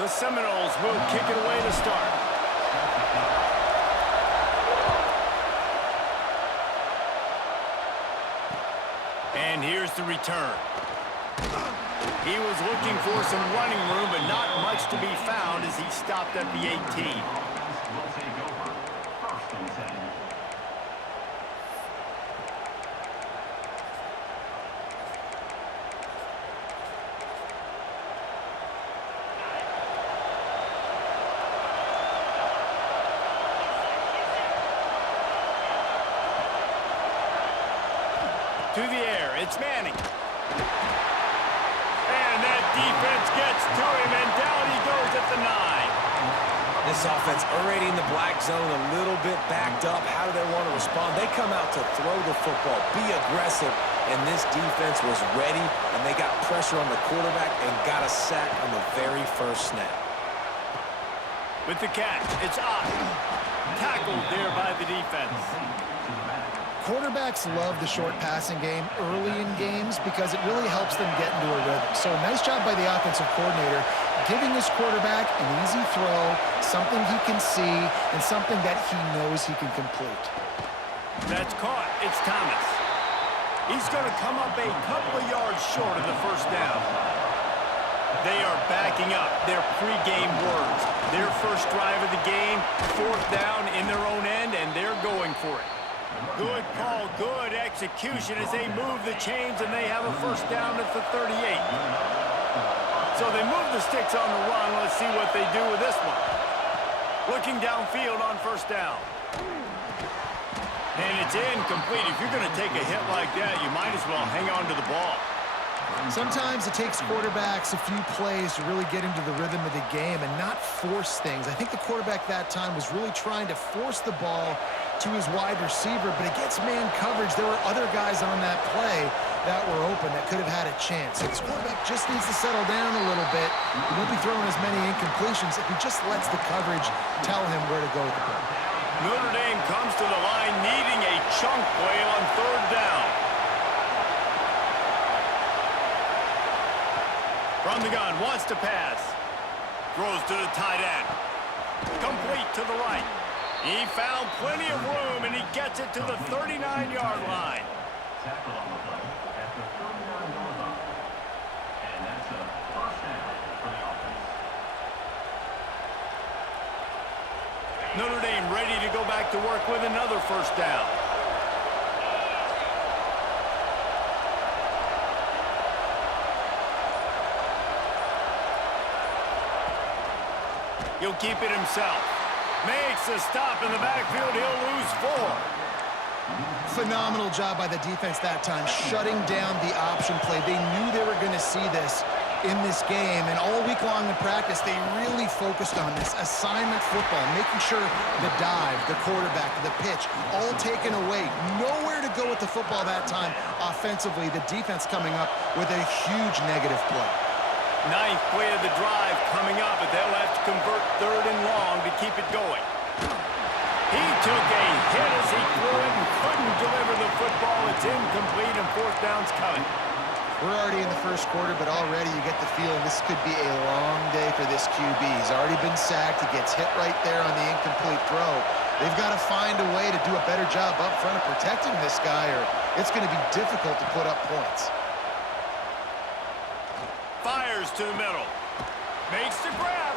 The Seminoles will kick it away to start. And here's the return. He was looking for some running room, but not much to be found as he stopped at the 18. To the air, it's Manning. And that defense gets to him, and down he goes at the 9. This offense already in the black zone, a little bit backed up. How do they want to respond? They come out to throw the football, be aggressive, and this defense was ready, and they got pressure on the quarterback and got a sack on the very first snap. With the catch, it's Ott. Tackled there by the defense. Quarterbacks love the short passing game early in games because it really helps them get into a rhythm. So nice job by the offensive coordinator giving his quarterback an easy throw, something he can see, and something that he knows he can complete. That's caught. It's Thomas. He's going to come up a couple of yards short of the first down. They are backing up their pregame words. Their first drive of the game, 4th down in their own end, and they're going for it. Good call, good execution as they move the chains, and they have a first down at the 38. So they move the sticks on the run. Let's see what they do with this one. Looking downfield on first down. And it's incomplete. If you're going to take a hit like that, you might as well hang on to the ball. Sometimes it takes quarterbacks a few plays to really get into the rhythm of the game and not force things. I think the quarterback that time was really trying to force the ball to his wide receiver, but against man coverage, there were other guys on that play that were open that could have had a chance. So this quarterback just needs to settle down a little bit. He won't be throwing as many incompletions if he just lets the coverage tell him where to go with the ball. Notre Dame comes to the line needing a chunk play on 3rd down. From the gun, wants to pass. Throws to the tight end. Complete to the right. He found plenty of room, and he gets it to the 39-yard line. Tackled on the play at the 39-yard line. And that's a first down for the offense. Notre Dame ready to go back to work with another first down. He'll keep it himself. Makes a stop in the backfield. He'll lose 4. Phenomenal job by the defense that time, shutting down the option play. They knew they were going to see this in this game, and all week long in practice, they really focused on this assignment football, making sure the dive, the quarterback, the pitch, all taken away. Nowhere to go with the football that time offensively. The defense coming up with a huge negative play. 9th play of the drive coming up, but they'll have to convert 3rd and long to keep it going. He took a hit as he threw it and couldn't deliver the football. It's incomplete, and 4th down's coming. We're already in the first quarter, but already you get the feeling this could be a long day for this QB. He's already been sacked. He gets hit right there on the incomplete throw. They've got to find a way to do a better job up front of protecting this guy, or it's going to be difficult to put up points. Fires to the middle. Makes the grab.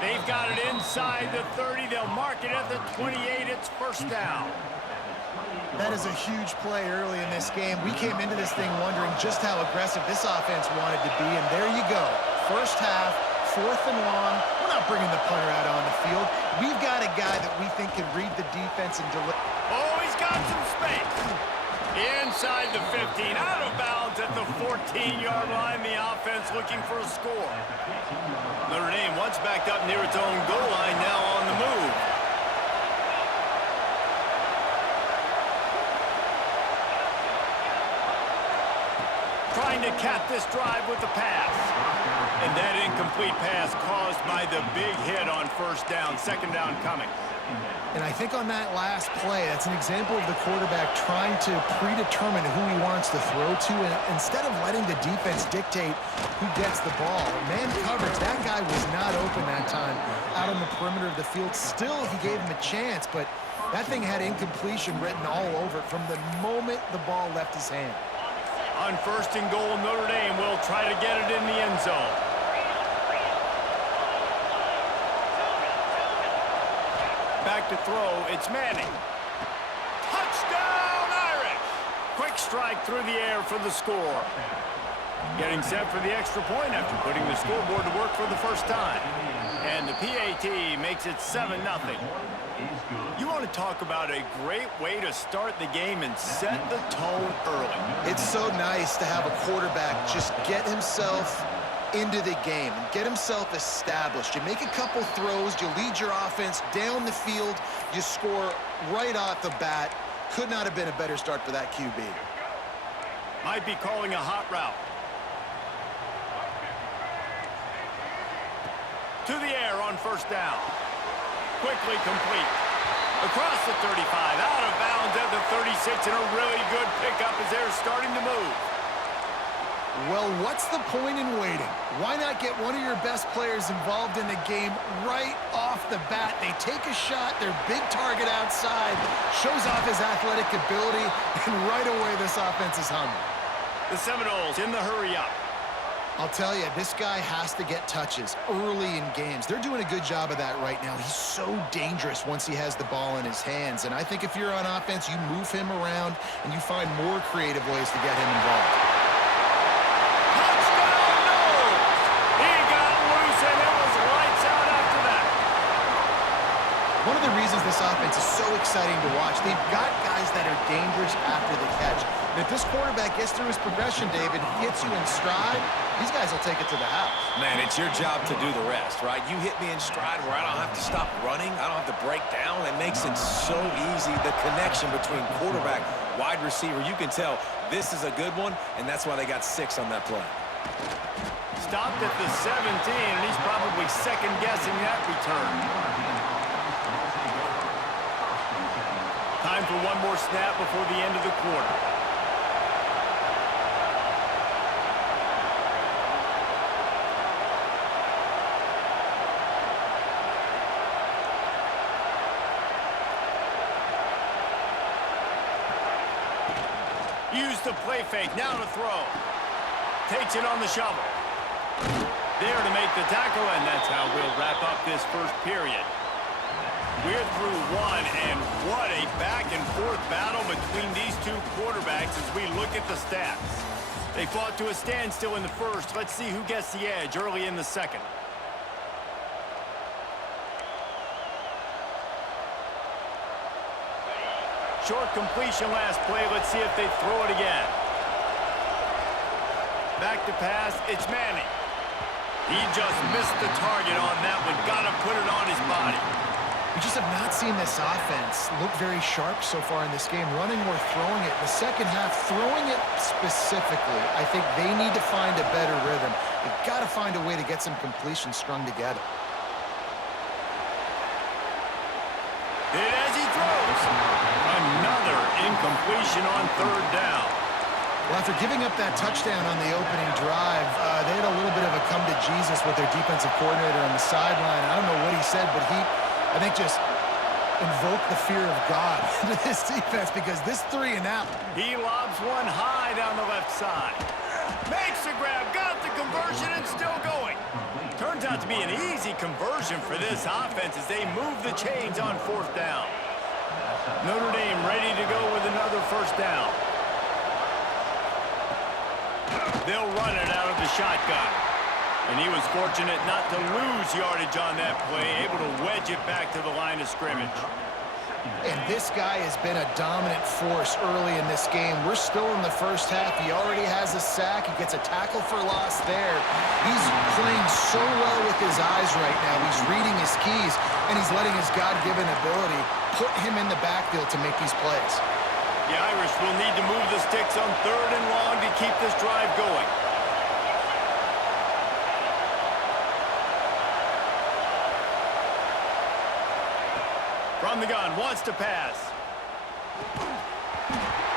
They've got it inside the 30. They'll mark it at the 28. It's first down. That is a huge play early in this game. We came into this thing wondering just how aggressive this offense wanted to be, and there you go. First half, 4th and long. We're not bringing the punter out on the field. We've got a guy that we think can read the defense and deliver. Oh, he's got some space. Inside the 15, out of bounds at the 14-yard line. The offense looking for a score. Notre Dame once backed up near its own goal line, now on the move. Trying to cap this drive with the pass. And that incomplete pass caused by the big hit on first down. 2nd down coming. And I think on that last play, that's an example of the quarterback trying to predetermine who he wants to throw to, and instead of letting the defense dictate who gets the ball. Man coverage, that guy was not open that time out on the perimeter of the field. Still, he gave him a chance, but that thing had incompletion written all over it from the moment the ball left his hand. On 1st and goal, Notre Dame will try to get it in the end zone. Back to throw, it's Manning. Touchdown, Irish! Quick strike through the air for the score. Getting set for the extra point after putting the scoreboard to work for the first time. And the PAT makes it 7-0. You want to talk about a great way to start the game and set the tone early. It's so nice to have a quarterback just get himself into the game and get himself established. You make a couple throws, you lead your offense down the field, you score right off the bat. Could not have been a better start for that QB. Might be calling a hot route. To the air on 1st down. Quickly complete. Across the 35, out of bounds at the 36, and a really good pickup as they're starting to move. Well, what's the point in waiting? Why not get one of your best players involved in the game right off the bat? They take a shot, their big target outside, shows off his athletic ability, and right away this offense is humming. The Seminoles in the hurry-up. I'll tell you, this guy has to get touches early in games. They're doing a good job of that right now. He's so dangerous once he has the ball in his hands. And I think if you're on offense, you move him around and you find more creative ways to get him involved. Touchdown, Noles! He got loose and it was lights out after that. One of the reasons this offense is so exciting to watch, they've got guys that are dangerous after the catch. And if this quarterback gets through his progression, David, hits you in stride, these guys will take it to the house. Man, it's your job to do the rest, right? You hit me in stride where I don't have to stop running. I don't have to break down. It makes it so easy, the connection between quarterback, wide receiver. You can tell this is a good one, and that's why they got 6 on that play. Stopped at the 17, and he's probably second-guessing that return. Time for one more snap before the end of the quarter. Use the play fake, now to throw. Takes it on the shovel. There to make the tackle, and that's how we'll wrap up this first period. We're through one, and what a back-and-forth battle between these two quarterbacks as we look at the stats. They fought to a standstill in the first. Let's see who gets the edge early in the second. Short completion last play. Let's see if they throw it again. Back to pass. It's Manning. He just missed the target on that one. Got to put it on his body. We just have not seen this offense look very sharp so far in this game, running or throwing it. The second half, throwing it specifically, I think they need to find a better rhythm. They've got to find a way to get some completions strung together. And as he throws, another incompletion on 3rd down. Well, after giving up that touchdown on the opening drive, they had a little bit of a come to Jesus with their defensive coordinator on the sideline. I don't know what he said, but he, I think, just invoked the fear of God into this defense because this 3 and out. He lobs one high down the left side. Makes the grab, got the conversion, and still going. Turns out to be an easy conversion for this offense as they move the chains on 4th down. Notre Dame ready to go with another 1st down. They'll run it out of the shotgun. And he was fortunate not to lose yardage on that play, able to wedge it back to the line of scrimmage. And this guy has been a dominant force early in this game. We're still in the first half. He already has a sack. He gets a tackle for loss there. He's playing so well with his eyes right now. He's reading his keys, and he's letting his God-given ability put him in the backfield to make these plays. The Irish will need to move the sticks on 3rd and long to keep this drive going. From the gun, wants to pass.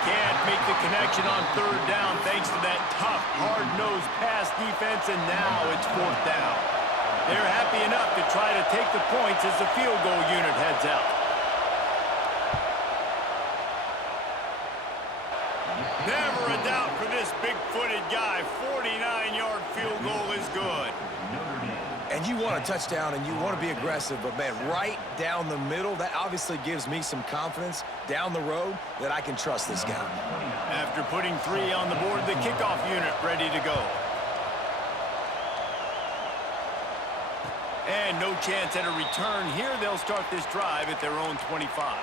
Can't make the connection on third down thanks to that tough, hard-nosed pass defense, and now it's fourth down. They're happy enough to try to take the points as the field goal unit heads out. Never a doubt for this big-footed guy. 49-yard field goal is good. And you want a touchdown and you want to be aggressive, but, man, right down the middle, that obviously gives me some confidence down the road that I can trust this guy. After putting 3 on the board, the kickoff unit ready to go. And no chance at a return here. They'll start this drive at their own 25.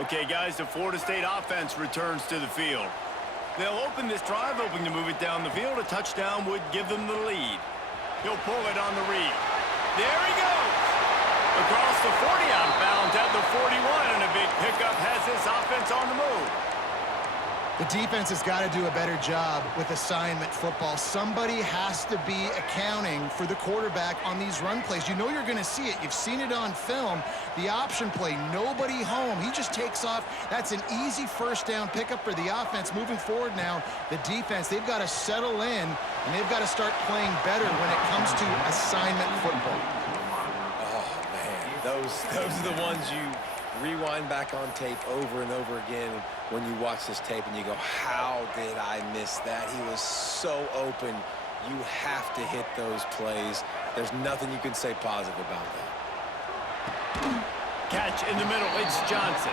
Okay, guys, the Florida State offense returns to the field. They'll open this drive, hoping to move it down the field. A touchdown would give them the lead. He'll pull it on the read. There he goes! Across the 40, out of bounds at the 41, and a big pickup has this offense on the move. The defense has got to do a better job with assignment football. Somebody has to be accounting for the quarterback on these run plays. You know you're going to see it. You've seen it on film. The option play, nobody home. He just takes off. That's an easy first down pickup for the offense. Moving forward now, the defense, they've got to settle in, and they've got to start playing better when it comes to assignment football. Oh, man, those are the ones you rewind back on tape over and over again when you watch this tape and you go, how did I miss that? He was so open. You have to hit those plays. There's nothing you can say positive about that. Catch in the middle, it's Johnson.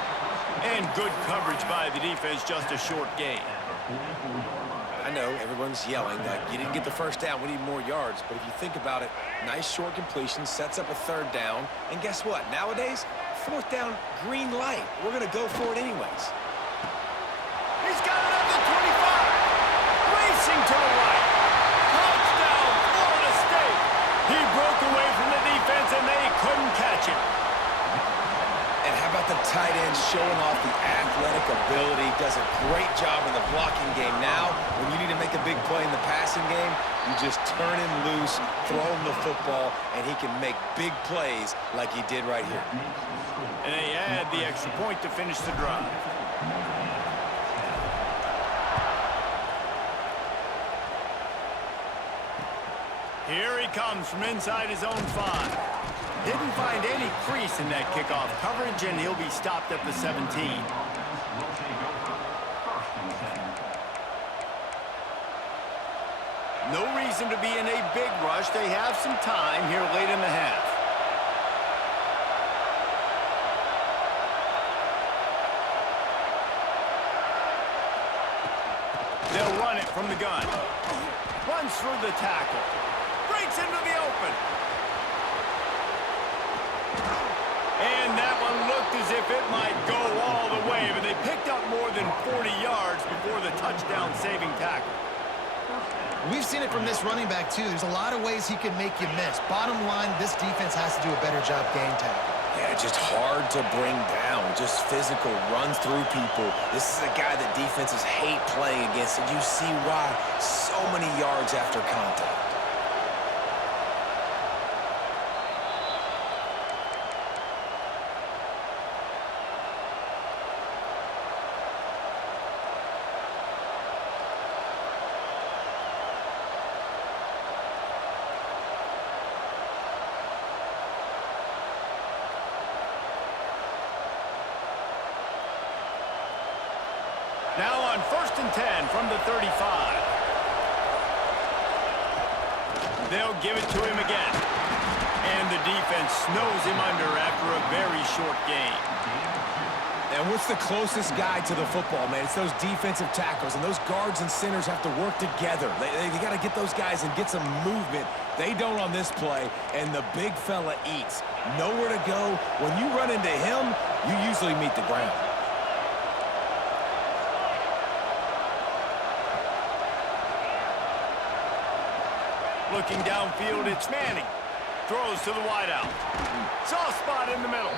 And good coverage by the defense, just a short gain. I know everyone's yelling like you didn't get the first down, we need more yards, but if you think about it, nice short completion, sets up a third down, and guess what? Nowadays, fourth down, green light. We're going to go for it anyways. He's got it at the 25. Racing to the right. Touchdown, Florida State. He broke away from the defense, and they couldn't catch him. And how about the tight end showing off the athletic ability? Does a great job in the blocking game. Now, when you need to make a big play in the passing game, you just turn him loose, throw him the football, and he can make big plays like he did right here. And they add the extra point to finish the drive. Here he comes from inside his own 5. Didn't find any crease in that kickoff coverage, and he'll be stopped at the 17. No reason to be in a big rush. They have some time here late in the half. They'll run it from the gun. Runs through the tackle. Breaks into the open. And that one looked as if it might go all the way, but they picked up more than 40 yards before the touchdown-saving tackle. We've seen it from this running back, too. There's a lot of ways he can make you miss. Bottom line, this defense has to do a better job game tackle. Yeah, just hard to bring down. Just physical, runs through people. This is a guy that defenses hate playing against, and you see why. So many yards after contact. Now on 1st and 10 from the 35. They'll give it to him again. And the defense snows him under after a very short game. And what's the closest guy to the football, man? It's those defensive tackles, and those guards and centers have to work together. They got to get those guys and get some movement. They don't on this play, and the big fella eats. Nowhere to go. When you run into him, you usually meet the ground. Looking downfield, it's Manning. Throws to the wideout. Soft spot in the middle.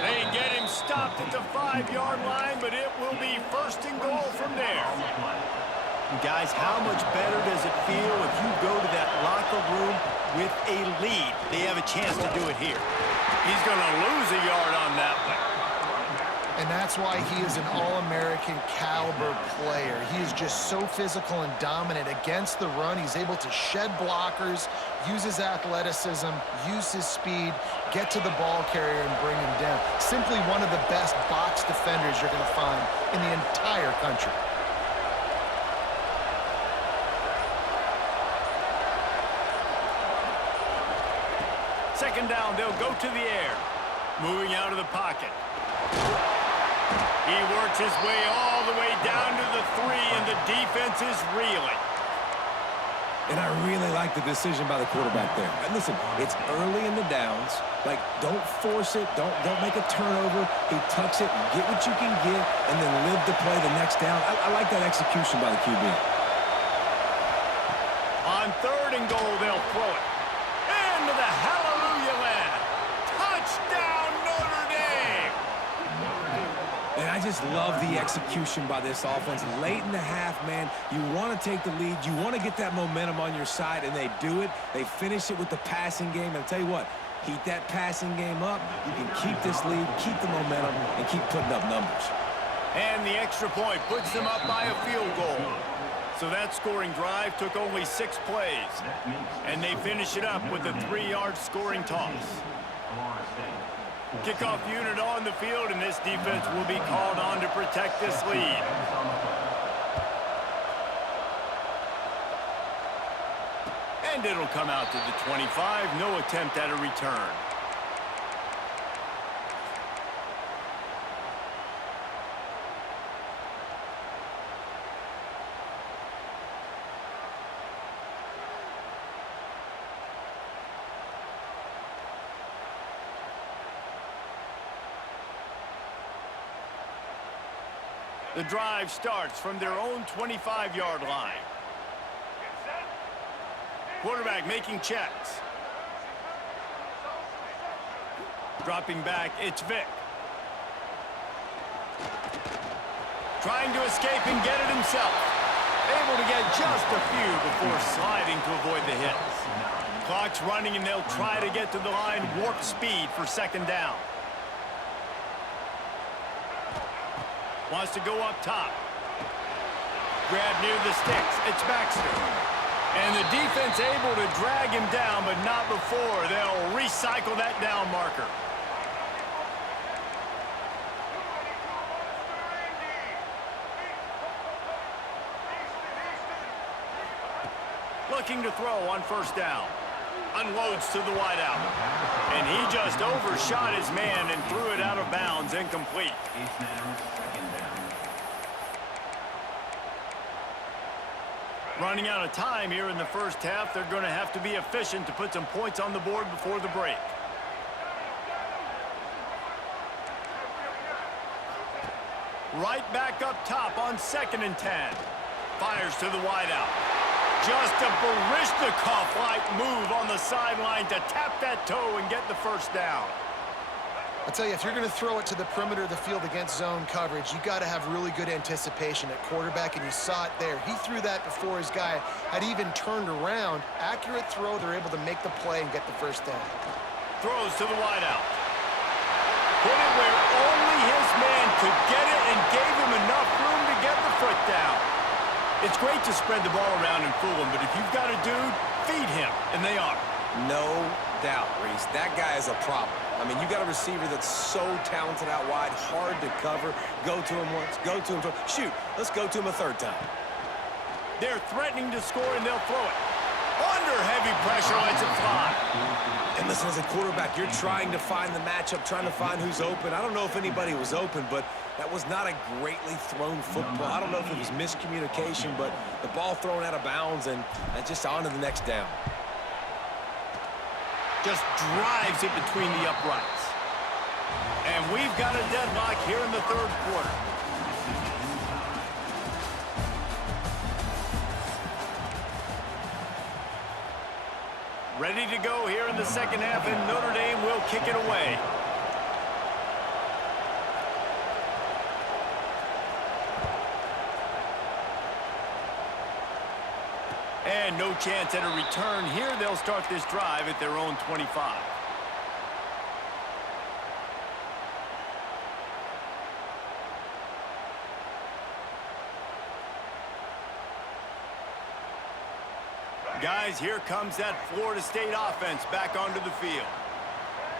They get him stopped at the 5-yard line, but it will be first and goal from there. Guys, how much better does it feel if you go to that locker room with a lead? They have a chance to do it here. He's going to lose a yard on that one. And that's why he is an All-American caliber player. He is just so physical and dominant against the run. He's able to shed blockers, use his athleticism, use his speed, get to the ball carrier and bring him down. Simply one of the best box defenders you're going to find in the entire country. Second down, they'll go to the air. Moving out of the pocket. He works his way all the way down to the 3, and the defense is reeling. And I really like the decision by the quarterback there. And listen, it's early in the downs. Like, don't force it. Don't make a turnover. He tucks it, get what you can get, and then live to play the next down. I like that execution by the QB. On 3rd and goal, they'll throw it. Into the hallelujah land. Touchdown, Notre Dame! And I just love the execution by this offense. Late in the half, man, you want to take the lead. You want to get that momentum on your side, and they do it. They finish it with the passing game. And I'll tell you what, heat that passing game up. You can keep this lead, keep the momentum, and keep putting up numbers. And the extra point puts them up by a field goal. So that scoring drive took only 6 plays. And they finish it up with a 3-yard scoring toss. Kickoff unit on the field, and this defense will be called on to protect this lead. And it'll come out to the 25. No attempt at a return. The drive starts from their own 25-yard line. Quarterback making checks. Dropping back, it's Vick. Trying to escape and get it himself. Able to get just a few before sliding to avoid the hits. Clock's running, and they'll try to get to the line warp speed for 2nd down. Wants to go up top. Grab near the sticks. It's Baxter. And the defense able to drag him down, but not before they'll recycle that down marker. Looking to throw on 1st down. Unloads to the wideout. And he just overshot his man and threw it out of bounds, incomplete. Running out of time here in the 1st half. They're going to have to be efficient to put some points on the board before the break. Right back up top on 2nd and 10. Fires to the wideout. Just a Baryshnikov-like move on the sideline to tap that toe and get the 1st down. I'll tell you, if you're going to throw it to the perimeter of the field against zone coverage, you got to have really good anticipation at quarterback, and you saw it there. He threw that before his guy had even turned around. Accurate throw, they're able to make the play and get the 1st down. Throws to the wideout. Put it where only his man could get it and gave him enough room to get the foot down. It's great to spread the ball around and fool him, but if you've got a dude, feed him, and they are. No doubt, Reese. That guy is a problem. I mean, you got a receiver that's so talented out wide, hard to cover. Go to him once, go to him twice. Shoot, let's go to him a 3rd time. They're threatening to score, and they'll throw it. Under heavy pressure, lets it fly. And listen, as a quarterback, you're trying to find the matchup, trying to find who's open. I don't know if anybody was open, but that was not a greatly thrown football. I don't know if it was miscommunication, but the ball thrown out of bounds and just on to the next down. Just drives it between the uprights. And we've got a deadlock here in the 3rd quarter. Ready to go here in the second half, and Notre Dame will kick it away. And no chance at a return here. They'll start this drive at their own 25. Guys, here comes that Florida State offense back onto the field.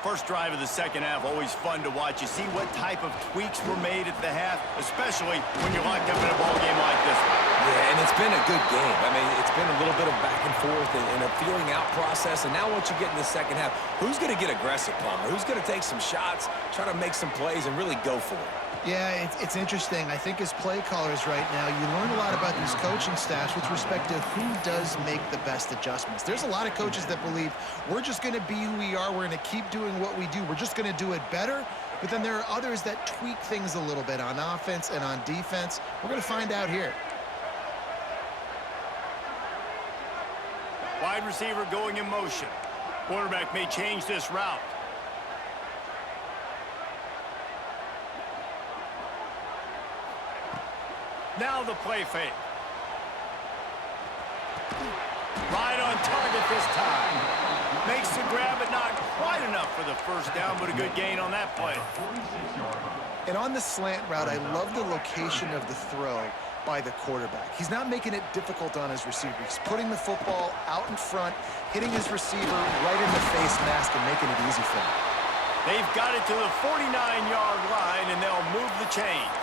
First drive of the second half, always fun to watch. You see what type of tweaks were made at the half, especially when you're locked up in a ball game like this one. Yeah, and it's been a good game. I mean, it's been a little bit of back and forth and a feeling out process. And now once you get in the second half, who's going to get aggressive, Palmer? Who's going to take some shots, try to make some plays, and really go for it? Yeah, it's interesting. I think as play callers right now, you learn a lot about these coaching staffs with respect to who does make the best adjustments. There's a lot of coaches that believe we're just going to be who we are. We're going to keep doing what we do. We're just going to do it better. But then there are others that tweak things a little bit on offense and on defense. We're going to find out here. Wide receiver going in motion. Quarterback may change this route. Now the play fake. Right on target this time. Makes the grab, but not quite enough for the first down, but a good gain on that play. And on the slant route, I love the location of the throw by the quarterback. He's not making it difficult on his receiver. He's putting the football out in front, hitting his receiver right in the face mask and making it easy for him. They've got it to the 49-yard line, and they'll move the chains.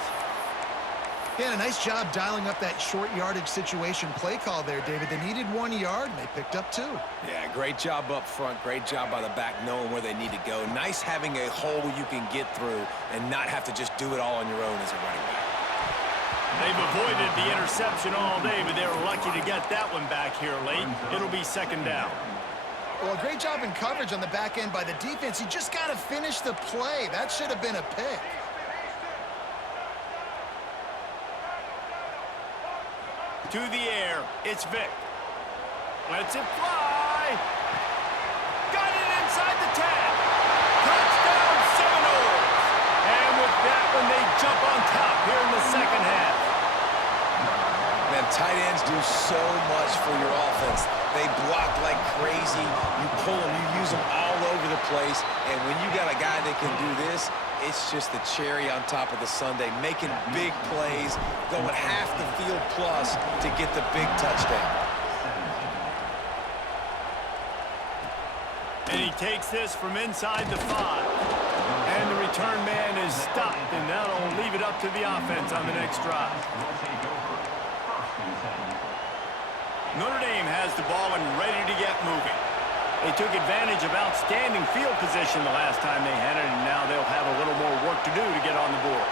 Yeah, a nice job dialing up that short yardage situation play call there, David. They needed 1 yard, and they picked up 2. Yeah, great job up front. Great job by the back knowing where they need to go. Nice having a hole you can get through and not have to just do it all on your own as a running back. They've avoided the interception all day, but they were lucky to get that one back here late. It'll be second down. Well, great job in coverage on the back end by the defense. You just got to finish the play. That should have been a pick. To the air, it's Vick. Lets it fly. Got it inside the 10. Touchdown Seminoles. And with that one, they jump on top here in the second half. Man, tight ends do so much for your offense. They block like crazy. You pull them, you use them all over the place. And when you got a guy that can do this, it's just the cherry on top of the sundae, making big plays, going half the field plus to get the big touchdown. And he takes this from inside the 5. And the return man is stopped, and that'll leave it up to the offense on the next drive. Notre Dame has the ball and ready to get moving. They took advantage of outstanding field position the last time they had it, and now they'll have a little more work to do to get on the board.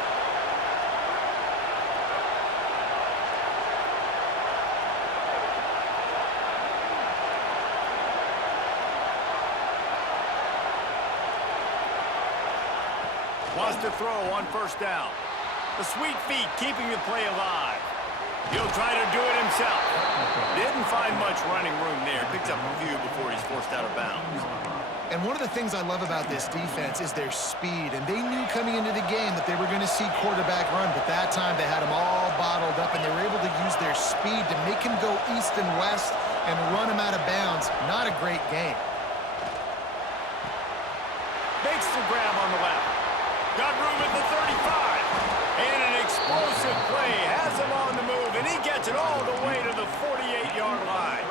Wants to throw on first down. The sweet feet keeping the play alive. He'll try to do it himself. Didn't find much running room there. Picks up a few before he's forced out of bounds. And one of the things I love about this defense is their speed. And they knew coming into the game that they were going to see quarterback run. But that time they had him all bottled up, and they were able to use their speed to make him go east and west and run him out of bounds. Not a great game. Makes the grab on the left. Got room at the 35. And an explosive play has him on the move, and he gets it all the way to the 48-yard line.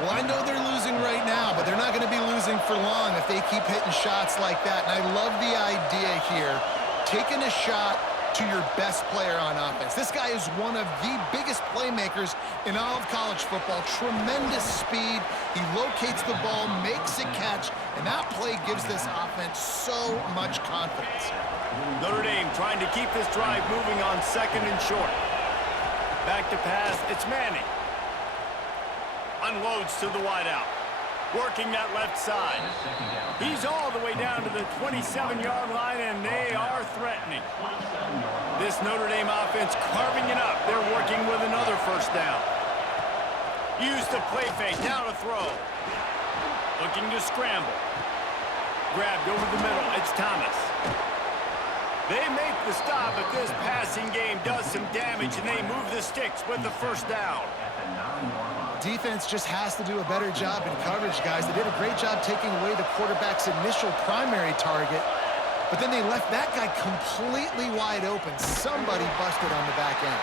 Well, I know they're losing right now, but they're not going to be losing for long if they keep hitting shots like that. And I love the idea here, taking a shot to your best player on offense. This guy is one of the biggest playmakers in all of college football. Tremendous speed. He locates the ball, makes a catch, and that play gives this offense so much confidence. Notre Dame trying to keep this drive moving on second and short. Back to pass, it's Manning. Unloads to the wideout. Working that left side. He's all the way down to the 27-yard line, and they are threatening. This Notre Dame offense carving it up. They're working with another first down. Use the play fake, now to throw. Looking to scramble. Grabbed over the middle, it's Thomas. They make the stop, but this passing game does some damage, and they move the sticks with the first down. Defense just has to do a better job in coverage, guys. They did a great job taking away the quarterback's initial primary target, but then they left that guy completely wide open. Somebody busted on the back end.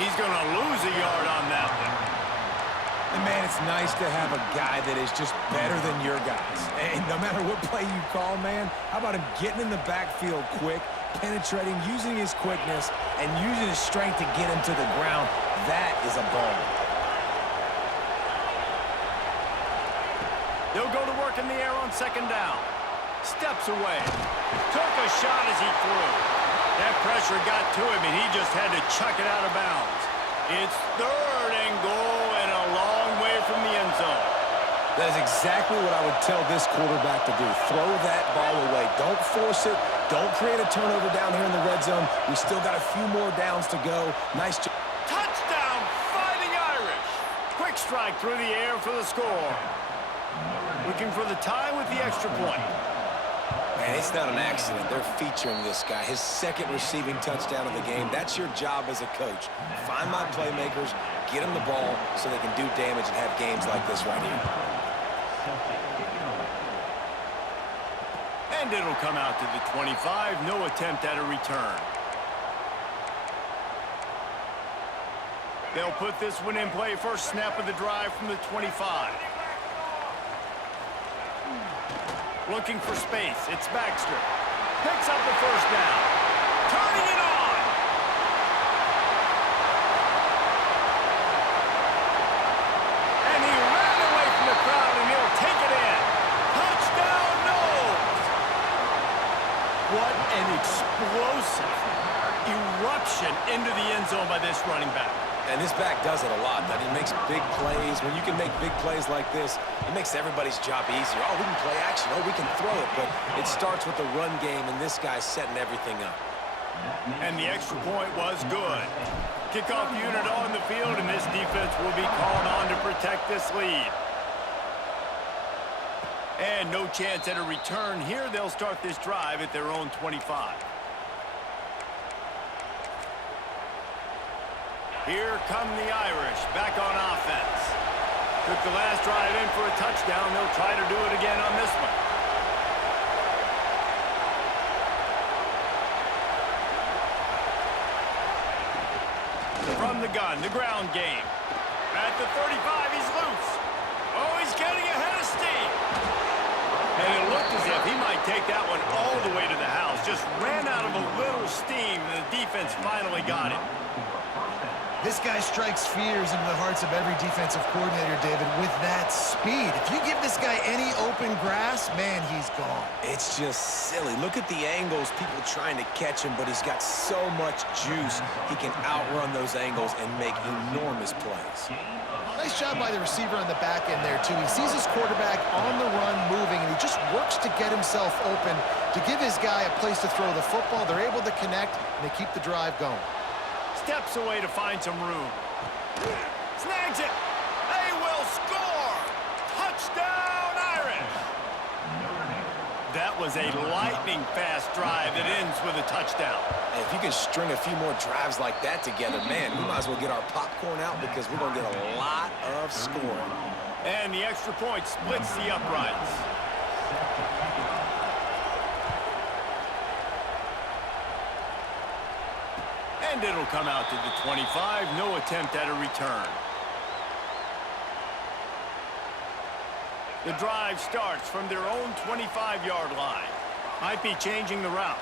He's going to lose a yard on that one. And, man, it's nice to have a guy that is just better than your guys. And no matter what play you call, man, how about him getting in the backfield quick, penetrating, using his quickness, and using his strength to get him to the ground? That is a ball. They'll go to work in the air on second down. Steps away. Took a shot as he threw. That pressure got to him, and he just had to chuck it out of bounds. It's third and goal and a long way from the end zone. That is exactly what I would tell this quarterback to do. Throw that ball away. Don't force it. Don't create a turnover down here in the red zone. We still got a few more downs to go. Nice job. Touchdown, Fighting Irish. Quick strike through the air for the score. Looking for the tie with the extra point. Man, it's not an accident. They're featuring this guy. His second receiving touchdown of the game. That's your job as a coach. Find my playmakers, get them the ball so they can do damage and have games like this right here. And it'll come out to the 25. No attempt at a return. They'll put this one in play. First snap of the drive from the 25. Looking for space. It's Baxter. Picks up the first down. Turning it on. And he ran away from the crowd, and he'll take it in. Touchdown, Knowles. What an explosive eruption into the end zone by this running back. And this back does it a lot. He makes big plays. When you can make big plays like this, it makes everybody's job easier. Oh, we can play action. Oh, we can throw it. But it starts with the run game, and this guy's setting everything up. And the extra point was good. Kickoff unit on the field, and this defense will be called on to protect this lead. And no chance at a return here. They'll start this drive at their own 25. Here come the Irish, back on offense. Took the last drive in for a touchdown. They'll try to do it again on this one. From the gun, the ground game. At the 35, he's loose. Oh, he's getting ahead of steam. And it looked as if he might take that one all the way to the house. Just ran out of a little steam, and the defense finally got him. This guy strikes fears into the hearts of every defensive coordinator, David, with that speed. If you give this guy any open grass, man, he's gone. It's just silly. Look at the angles, people trying to catch him, but he's got so much juice. He can outrun those angles and make enormous plays. Nice job by the receiver on the back end there, too. He sees his quarterback on the run moving, and he just works to get himself open to give his guy a place to throw the football. They're able to connect, and they keep the drive going. Steps away to find some room. Snags it. They will score. Touchdown, Irish. That was a lightning-fast drive that ends with a touchdown. And if you can string a few more drives like that together, man, we might as well get our popcorn out because we're going to get a lot of scoring. And the extra point splits the uprights. And it'll come out to the 25. No attempt at a return. The drive starts from their own 25-yard line. Might be changing the route.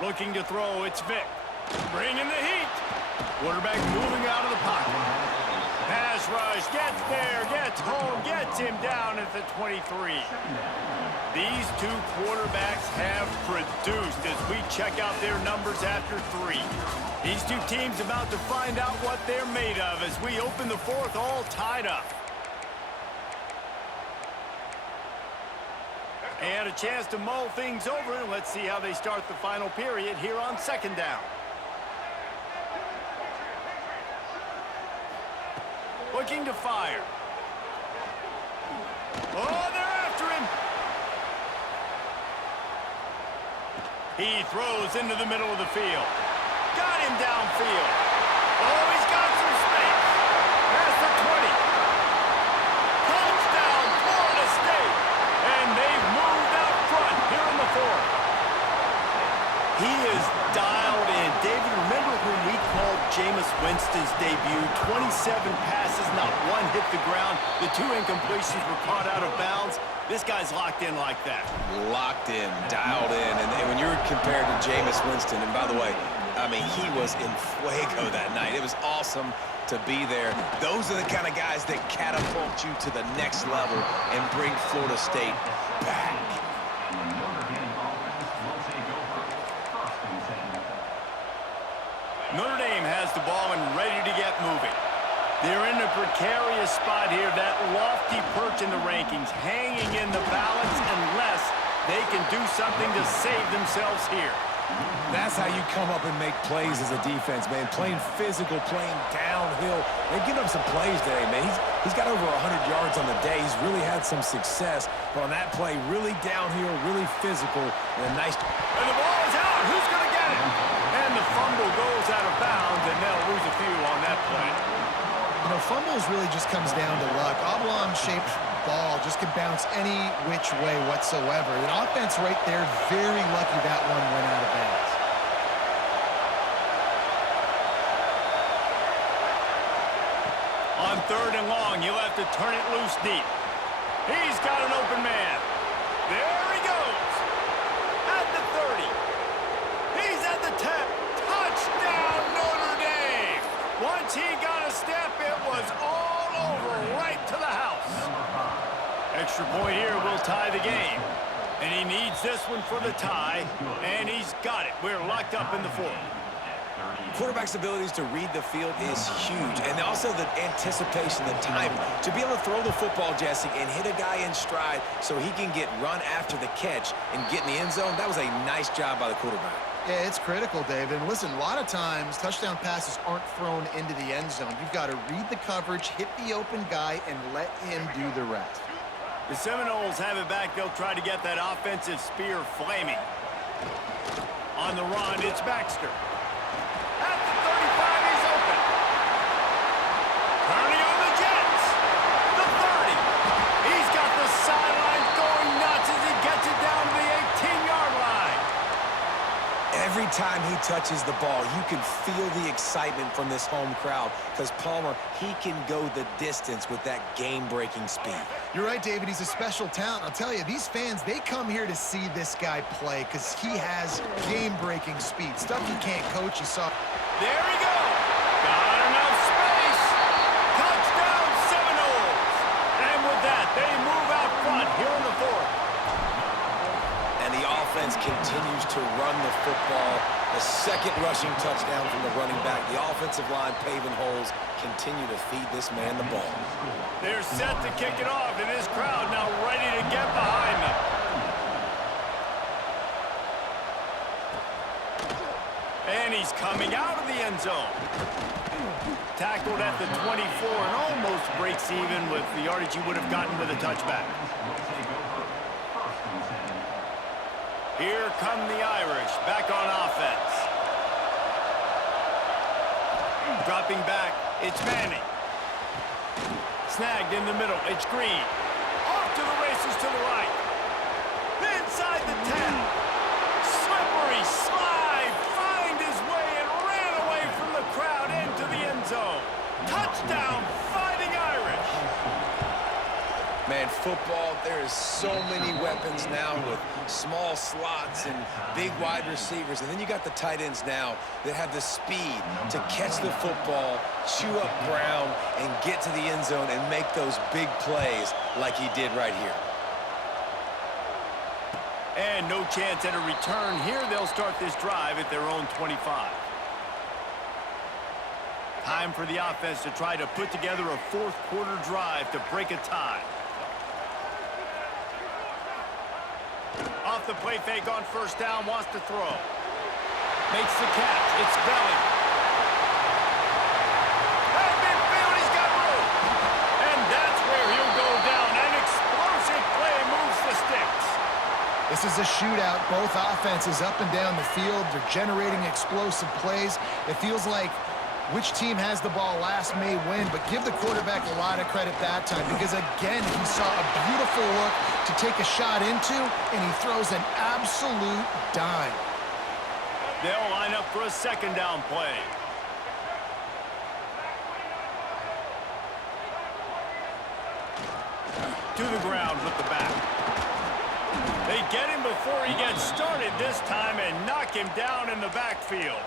Looking to throw, it's Vick. Bringing the heat. Quarterback moving out of the pocket. Pass rush, gets there, gets home, gets him down at the 23. These two quarterbacks have produced as we check out their numbers after 3. These two teams about to find out what they're made of as we open the fourth all tied up. And a chance to mull things over. Let's see how they start the final period here on second down. looking to fire. Oh, they're after him. He throws into the middle of the field. Got him downfield. Oh, he's got some space. Past the 20. Touchdown, Florida State. And they've moved out front here in the fourth. He is dialed in. David, remember when we called Jameis Winston's debut? 27 passes, not one hit the ground. The 2 incompletions were caught out of bounds. This guy's locked in like that. Locked in, dialed in. And when you're compared to Jameis Winston, and by the way, I mean, he was in fuego that night. It was awesome to be there. Those are the kind of guys that catapult you to the next level and bring Florida State back. Notre Dame has the ball and ready to get moving. They're in a precarious spot here, that lofty perch in the rankings, hanging in the balance unless they can do something to save themselves here. That's how you come up and make plays as a defense, man. Playing physical, playing downhill. They've given up some plays today, man. He's got over 100 yards on the day. He's really had some success. But on that play, really downhill, really physical, and a nice... And the ball is out. Who's going to get it? And the fumble goes out of bounds, and they'll lose a few on that play. You know, fumbles really just comes down to luck. Oblong-shaped ball just can bounce any which way whatsoever. The offense right there, very lucky that one went out of bounds. On 3rd and long, you'll have to turn it loose deep. He's got an open man. There he goes. At the 30. He's at the 10. Touchdown, Notre Dame. Once he got a step, it was all over, right to the house. Extra point here will tie the game. And he needs this one for the tie, and he's got it. We're locked up in the fourth. Quarterback's abilities to read the field is huge. And also the anticipation, the timing. To be able to throw the football, Jesse, and hit a guy in stride so he can get run after the catch and get in the end zone, that was a nice job by the quarterback. Yeah, it's critical, David. And listen, a lot of times, touchdown passes aren't thrown into the end zone. You've got to read the coverage, hit the open guy, and let him do the rest. The Seminoles have it back. They'll try to get that offensive spear flaming. On the run, it's Baxter. At the 35, he's open. Turning on the Jets. The 30. He's got the sideline going nuts as he gets it down to the 18-yard line. Every time he touches the ball, you can feel the excitement from this home crowd because Palmer, he can go the distance with that game-breaking speed. You're right, David. He's a special talent. I'll tell you, these fans, they come here to see this guy play because he has game-breaking speed. Stuff you can't coach. You saw. There he goes. Got enough space. Touchdown, Seminoles. And with that, they move out front here in the fourth. And the offense continues to run the football. The second rushing touchdown from the running back. The offensive line paving holes. Continue to feed this man the ball. They're set to kick it off, and this crowd now ready to get behind them. And he's coming out of the end zone. Tackled at the 24 and almost breaks even with the yardage he would have gotten with a touchback. Here come the Irish, back on offense. Dropping back, it's Manning. Snagged in the middle, it's Green. Off to the races to the right. Inside the 10. Slippery slide, find his way and ran away from the crowd into the end zone. Touchdown, Fighting Irish. Man, football, there is so many weapons now with small slots and big wide receivers. And then you got the tight ends now that have the speed to catch the football, chew up ground, and get to the end zone and make those big plays like he did right here. And no chance at a return here. They'll start this drive at their own 25. Time for the offense to try to put together a fourth quarter drive to break a tie. Off the play fake on first down, wants to throw. Makes the catch, it's Belling. At midfield, he's got room. This is a shootout. Both offenses up and down the field. They're generating explosive plays. It feels like which team has the ball last may win, but give the quarterback a lot of credit that time because, again, he saw a beautiful look to take a shot into, and he throws an absolute dime. They'll line up for a second down play. To the ground with the back. They get him before he gets started this time and knock him down in the backfield.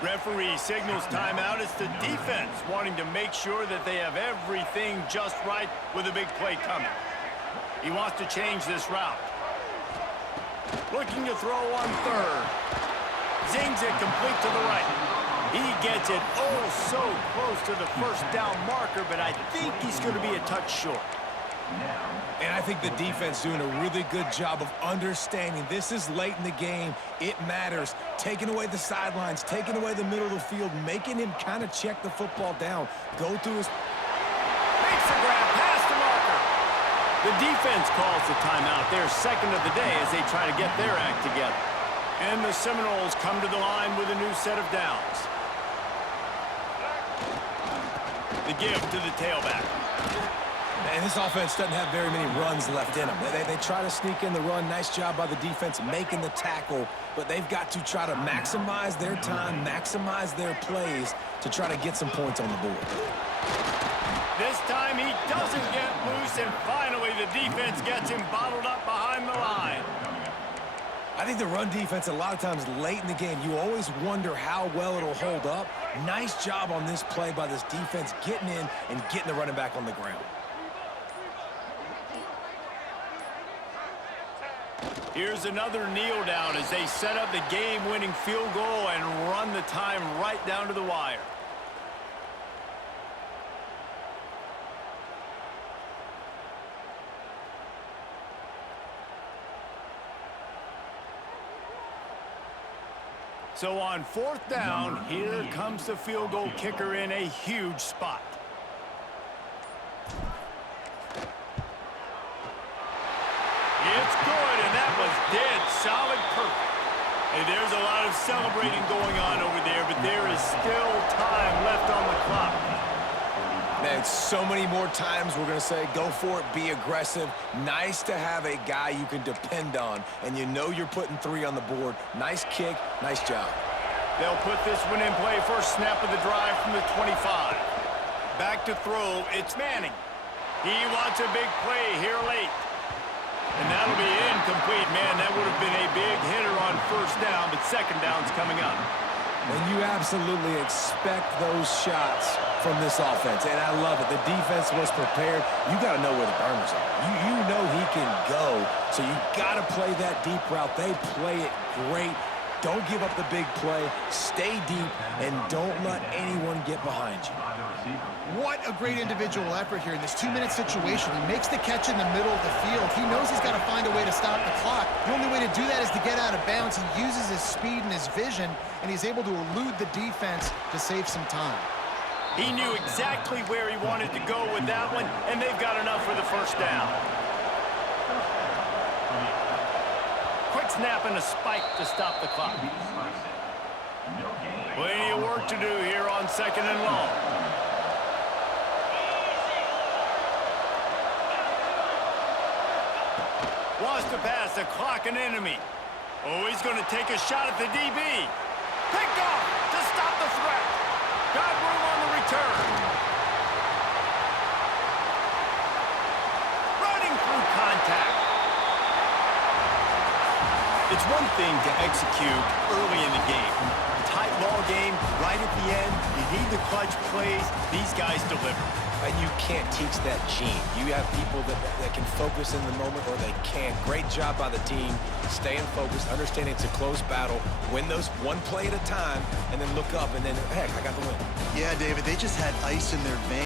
Referee signals timeout. It's the defense wanting to make sure that they have everything just right with a big play coming. He wants to change this route. Looking to throw on third. Zings it complete to the right. He gets it oh so close to the first down marker, but I think he's going to be a touch short. And I think the defense doing a really good job of understanding this is late in the game. It matters. Taking away the sidelines, taking away the middle of the field, making him kind of check the football down. Go through his... Makes the grab past the marker. The defense calls the timeout, their second of the day, as they try to get their act together. And the Seminoles come to the line with a new set of downs. The give to the tailback. And this offense doesn't have very many runs left in them. They try to sneak in the run. Nice job by the defense making the tackle, but they've got to try to maximize their time, maximize their plays to try to get some points on the board. This time he doesn't get loose, and finally the defense gets him bottled up behind the line. I think the run defense, a lot of times late in the game, you always wonder how well it'll hold up. Nice job on this play by this defense getting in and getting the running back on the ground. Here's another kneel down as they set up the game-winning field goal and run the time right down to the wire. So on fourth down, here comes the field goal kicker in a huge spot. It's good, and that was dead solid perfect. Hey, there's a lot of celebrating going on over there, but there is still time left on the clock. Man, so many more times we're going to say, go for it, be aggressive. Nice to have a guy you can depend on, and you know you're putting 3 on the board. Nice kick, nice job. They'll put this one in play. First snap of the drive from the 25. Back to throw, it's Manning. He wants a big play here late. And that'll be incomplete. Man, that would have been a big hitter on first down, but second down's coming up. And you absolutely expect those shots from this offense, and I love it. The defense was prepared. You got to know where the burners are. You know he can go, so you got to play that deep route. They play it great. Don't give up the big play. Stay deep, and don't let anyone get behind you. What a great individual effort here in this 2-minute situation. He makes the catch in the middle of the field. He knows he's got to find a way to stop the clock. The only way to do that is to get out of bounds. He uses his speed and his vision, and he's able to elude the defense to save some time. He knew exactly where he wanted to go with that one, and they've got enough for the first down. Quick snap and a spike to stop the clock. Plenty of work to do here on second and long. Wants to pass the clock an enemy. Oh, he's going to take a shot at the DB. Picked off to stop the threat. Got room on the return. Running through contact. It's one thing to execute early in the game. Tight ball game, right at the end. You need the clutch plays. These guys deliver. And you can't teach that gene. You have people that can focus in the moment or they can't. Great job by the team, staying focused, understanding it's a close battle, win those one play at a time, and then look up and then, heck, I got the win. Yeah, David, they just had ice in their veins.